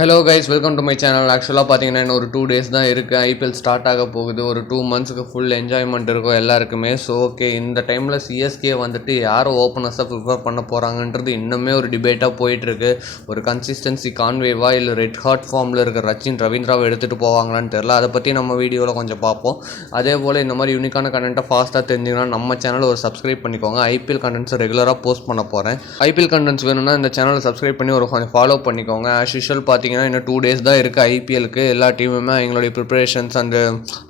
Hello guys, welcome to my channel. ஆக்சுவலாக பார்த்தீங்கன்னா இன்னும் ஒரு 2 days தான் இருக்குது. ஐபிஎல் ஸ்டார்ட் ஆக போகுது. ஒரு 2 monthsக்கு ஃபுல் என்ஜாய்மெண்ட் இருக்கும் எல்லாருக்குமே. ஸோ ஓகே, இந்த டைமில் சிஎஸ்கே வந்துட்டு யார் ஓப்பனர்ஸாக ப்ரிஃபர் பண்ண போகிறாங்கன்றது இன்னுமே ஒரு டிபேட்டாக போயிட்டுருக்கு. ஒரு கன்சிஸ்டன்சி கான்வேவா இல்லை ரெட் ஹாட் ஃபார்மில் இருக்கிற ரச்சின் ரவீந்திராவை எடுத்துகிட்டு போவாங்களான்னு தெரில. அதை பற்றி நம்ம வீடியோவில் கொஞ்சம் பார்ப்போம். அதே போல் இந்த மாதிரி யூனிக்கான கண்டென்ட்டை ஃபாஸ்ட்டாக தெரிஞ்சிங்கன்னா நம்ம சேனல் ஒரு சப்ஸ்கிரைப் பண்ணிக்கோங்க. ஐபிஎல் கண்டென்ட்ஸை ரெகுலராக போஸ்ட் பண்ண போகிறேன். ஐபிஎல் கண்டென்ட்ஸ் வேணும்னா இந்த சேனலை சப்ஸ்கிரைப் பண்ணி ஒரு கொஞ்சம் ஃபாலோ பண்ணிக்கோங்க. ஆஸ் யூஷுவல் பார்த்தீங்கன்னா இன்னும் 2 days தான் இருக்குது ஐபிஎலுக்கு. எல்லா டீமுமே அவங்களுடைய ப்ரிப்பரேஷன்ஸ் அண்டு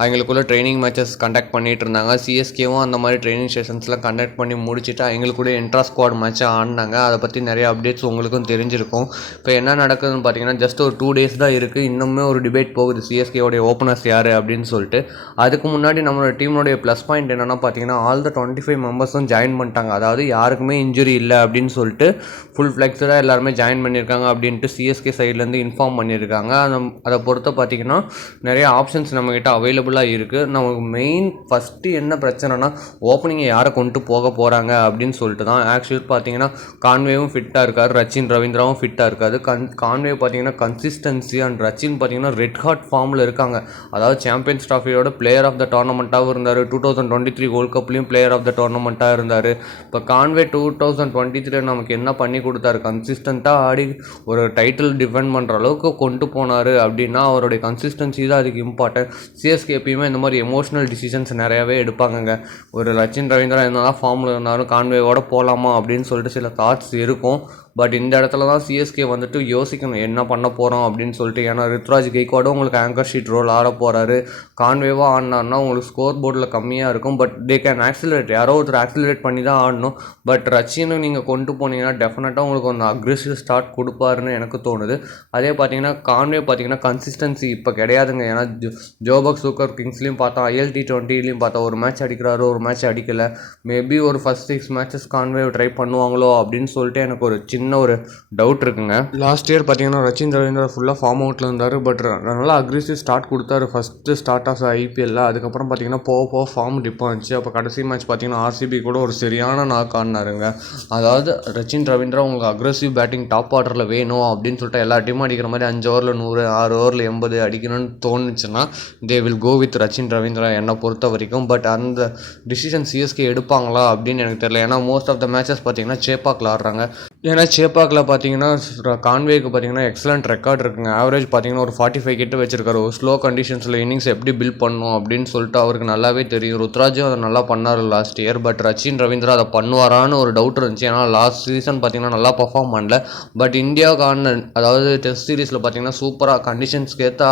அவங்களுக்குள்ள ட்ரைனிங் மேட்சஸ் கண்டக்ட் பண்ணிகிட்டு இருந்தாங்க. சிஎஸ்கேவும் அந்த மாதிரி ட்ரைனிங் செஷன்ஸ்லாம் கண்டக்ட் பண்ணி முடிச்சுட்டு அவங்களுக்குடைய இன்ட்ரா ஸ்குவாட் மேட்சை ஆடினாங்க. அதை பற்றி நிறைய அப்டேட்ஸ் உங்களுக்கும் தெரிஞ்சிருக்கும். இப்போ என்ன நடக்குதுன்னு பார்த்தீங்கன்னா ஜஸ்ட் ஒரு 2 days தான் இருக்குது. இன்னுமே ஒரு டிபேட் போகுது சிஎஸ்கேவோடைய ஓப்பனர்ஸ் யார் அப்படின்னு சொல்லிட்டு. அதுக்கு முன்னாடி நம்மளோட டீமோடைய ப்ளஸ் பாயிண்ட் என்னென்னா பார்த்தீங்கன்னா ஆல் த 25 மெம்பர்ஸும் ஜாயின் பண்ணிட்டாங்க. அதாவது யாருக்குமே இன்ஜுரி இல்லை அப்படின்னு சொல்லிட்டு ஃபுல் ஃப்ளெக்ஸ்டாக எல்லாருமே ஜாயின் பண்ணியிருக்காங்க அப்படின்ட்டு சிஎஸ்கே சைட்லேருந்து இன்ஃபார்ம் பண்ணியிருக்காங்க. அதை பொறுத்த பார்த்திங்கன்னா நிறைய ஆப்ஷன்ஸ் நம்மக்கிட்ட அவைலபிளாக இருக்குது. நமக்கு மெயின் ஃபஸ்ட்டு என்ன பிரச்சனைனா ஓப்பனிங்கை யாரை கொண்டு போக போகிறாங்க அப்படின்னு சொல்லிட்டு தான். ஆக்சுவலி பார்த்தீங்கன்னா கான்வேவும் ஃபிட்டாக இருக்கார், ரச்சின் ரவீந்திராவும் ஃபிட்டாக இருக்காது. கான்வே பார்த்தீங்கன்னா கன்சிஸ்டன்சி அண்ட் ரச்சின் பார்த்தீங்கன்னா ரெட் ஹாட் ஃபார்மில் இருக்காங்க. அதாவது சாம்பியன்ஸ் ட்ராஃபியோட பிளேயர் ஆஃப் த டோர்னமெண்ட்டாகவும் இருந்தார். 2023 வேர்ல்ட் கப்லேயும் பிளேயர் ஆஃப் த டோர்னமெண்ட்டாக இருந்தார். இப்போ கான்வே 2023 நமக்கு என்ன பண்ணி கொடுத்தாரு, கன்சிஸ்டண்ட்டாக ஆடி ஒரு டைட்டில் டிஃபெண்ட் பண்ணுற அளவுக்கு கொண்டு போனார் அப்படின்னா அவருடைய கன்சிஸ்டன்சி தான் அதுக்கு இம்பார்ட்டன்ட். சிஎஸ்கே எப்பயுமே இந்த மாதிரி எமோஷனல் டிசிஷன்ஸ் நிறையாவே எடுப்பாங்கங்க. ஒரு ரச்சின் ரவீந்திரா என்னதான் ஃபார்மில் இருந்தாலும் கான்வேவோட போகலாமா அப்படின்னு சொல்லிட்டு சில தாட்ஸ் இருக்கும். பட் இந்த இடத்துல தான் சிஎஸ்கே வந்துட்டு யோசிக்கணும் என்ன பண்ண போகிறோம் அப்படின்னு சொல்லிட்டு. ஏன்னா ருத்ராஜ் கெய்க்வாடும் உங்களுக்கு ஆங்கர் ஷீட் ரோல் ஆட போகிறாரு. கான்வேவாக ஆடினார்னா உங்களுக்கு ஸ்கோர் போர்டில் கம்மியாக இருக்கும். பட் தே கேன் ஆக்சிலரேட், யாரோ ஒருத்தர் ஆக்சிலரேட் பண்ணி தான் ஆடணும். பட் ரச்சினும் நீங்கள் கொண்டு போனீங்கன்னா டெஃபினட்டாக உங்களுக்கு ஒரு அக்ரெசிவ் ஸ்டார்ட் கொடுப்பாருன்னு எனக்கு தோணுது. அதே பார்த்தீங்கன்னா கான்வே பார்த்தீங்கன்னா கன்சிஸ்டன்சி இப்போ கிடையாதுங்க. ஏன்னா ஜோபக் சூப்பர் கிங்ஸ்லேயும் பார்த்தா, ILT20லையும் பார்த்தா ஒரு மேட்ச் அடிக்கிறாரு, ஒரு மேட்ச் அடிக்கலை. மேபி ஒரு ஃபஸ்ட் 6 matches கான்வே ட்ரை பண்ணுவாங்களோ அப்படின்னு சொல்லிட்டு எனக்கு ஒரு சின்ன ஒரு டவுட் இருக்குங்க. லாஸ்ட் இயர் பார்த்தீங்கன்னா ரச்சின் ரவீந்திரா ஃபுல்லாக ஃபார்ம் அவுட்டில் இருந்தார். பட் நல்லா அக்ரெசிவ் ஸ்டார்ட் கொடுத்தாரு ஃபஸ்ட்டு ஸ்டார்ட் ஆஃப் ஐபிஎல்ல. அதுக்கப்புறம் பார்த்தீங்கன்னா போக ஃபார்ம் டிப் ஆச்சு. அப்போ கடைசி மேட்ச் பார்த்தீங்கன்னா RCB கூட ஒரு சரியான நாக் ஆடினாருங்க. அதாவது ரச்சின் ரவீந்திரா உங்களுக்கு அக்ரெசிவ் பேட்டிங் டாப் ஆர்டரில் வேணும் அப்படின்னு சொல்லிட்டு எல்லா டீமும் அடிக்கிற மாதிரி 5 ஓவரில் 100, 6 ஓவரில் 80 அடிக்கணும்னு தோணுச்சுன்னா they will go with Rachin Ravindra என்னை பொறுத்த வரைக்கும். பட் அந்த டிசிஷன் சிஎஸ்கே எடுப்பாங்களா அப்படின்னு எனக்கு தெரியல. ஏன்னா மோஸ்ட் ஆஃப் த மேட்சஸ் பார்த்தீங்கன்னா சேப்பாக்கில் ஆடுறாங்க. ஏன்னா சேப்பாக்கில் பார்த்தீங்கன்னா கான்வேக்கு பார்த்தீங்கன்னா எக்ஸலண்ட் ரெக்கார்ட் இருக்குங்க. ஆவரேஜ் பார்த்தீங்கன்னா ஒரு 45 கிட்ட வச்சிருக்காரு. ஒரு ஸ்லோ கண்டிஷன்ஸில் இன்னிங்ஸ் எப்படி பில்ட் பண்ணணும் அப்படின்னு சொல்லிட்டு அவருக்கு நல்லாவே தெரியும். ருத்ராஜும் அதை நல்லா பண்ணார் last year. But Rachin Ravindra அதை பண்ணுவாரான்னு ஒரு டவுட் இருந்துச்சு. ஏன்னா லாஸ்ட் சீசன் பார்த்தீங்கன்னா நல்லா பர்ஃபார்ம் பண்ணல. பட் இந்தியாவுக்கு ஆடின, அதாவது டெஸ்ட் சீரீஸில் பார்த்தீங்கன்னா சூப்பராக கண்டிஷன்ஸ்க்கு ஏற்ற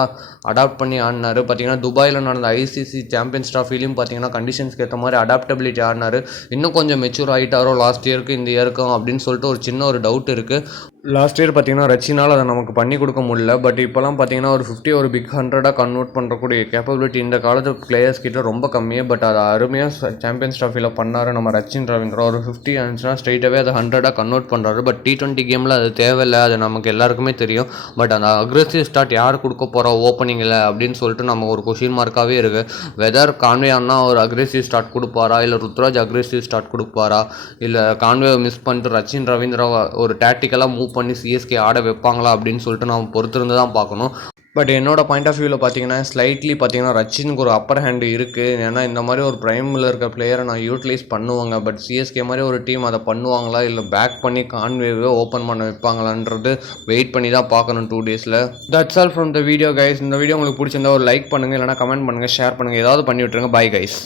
அடாப்ட் பண்ணி ஆடினார். பார்த்தீங்கன்னா துபாயில் நடந்த ICC சாம்பியன்ஸ் ட்ராஃபிலையும் பார்த்தீங்கன்னா கண்டிஷன்ஸ்க்கு ஏற்ற மாதிரி அடாப்டபிலிட்டி ஆடினார். இன்னும் கொஞ்சம் மெச்சூர் ஆகிட்டாரோ லாஸ்ட் இயருக்கு இந்த இயருக்கும் அப்படின்னு சொல்லிட்டு ஒரு சின்ன ஒரு டவுட் இருக்குது. லாஸ்ட் இயர் பார்த்தீங்கன்னா ரச்சினால் அதை நமக்கு பண்ணி கொடுக்க முடியல. பட் இப்போலாம் பார்த்தீங்கன்னா ஒரு 50 ஒரு பிக் 100 கன்வெர்ட் பண்ணுறக்கூடிய கேப்பபிலிட்டி இந்த காலத்து பிளேயர்ஸ் கிட்ட ரொம்ப கம்மியாக. பட் அதை அருமையாக சாம்பியன்ஸ் ட்ராஃபியில் பண்ணார் நம்ம ரச்சின் ரவீந்திரா. ஒரு 50 இருந்துச்சுன்னா ஸ்ட்ரைட்டாகவே அதை 100 கன்வெர்ட் பண்ணுறாரு. பட் T20 கேமில் அது தேவையில்லை, அது நமக்கு எல்லாருக்குமே தெரியும். பட் அந்த அக்ரெசிவ் ஸ்டார்ட் யார் கொடுக்க போகிறா ஓப்பனிங்கில் அப்படின்னு சொல்லிட்டு நம்ம ஒரு கொஷின் மார்க்காகவே இருக்குது. வெதர் கான்வே அண்ணா ஒரு அக்ரெசிவ் ஸ்டார்ட் கொடுப்பாரா, இல்லை ருத்ராஜ் அக்ரெசிவ் ஸ்டார்ட் கொடுப்பாரா, இல்லை கான்வே மிஸ் பண்ணிட்டு ரச்சின் ரவீந்திரா ஒரு டாக்டிக்கலாக மூவ் பண்ணி சிஎஸ்கே ஆட வைப்பாங்களா அப்படின்னு சொல்லிட்டு நம்ம பொறுத்திருந்து தான் பார்க்கணும். பட் என்னோட பாயிண்ட் ஆஃப் வியூவில் பார்த்தீங்கன்னா ஸ்லைட்லி பார்த்தீங்கன்னா ரச்சினுக்கு ஒரு அப்பர் ஹேண்டு இருக்குது. ஏன்னா இந்த மாதிரி ஒரு ப்ரைமில் இருக்க பிளேயரை நான் யூட்டிலைஸ் பண்ணுவாங்க. பட் சிஎஸ்கே மாதிரி ஒரு டீம் அதை பண்ணுவாங்களா, இல்லை பேக் பண்ணி கான்வேவே ஓப்பன் பண்ண வைப்பாங்களான்றது வெயிட் பண்ணி தான் பார்க்கணும் 2 daysல. That's all from the video guys. இந்த வீடியோ உங்களுக்கு பிடிச்சிருந்தா ஒரு லைக் பண்ணுங்கள், இல்லைனா கமெண்ட் பண்ணுங்கள், ஷேர் பண்ணுங்கள், ஏதாவது பண்ணி விட்டுருங்க. Bye guys.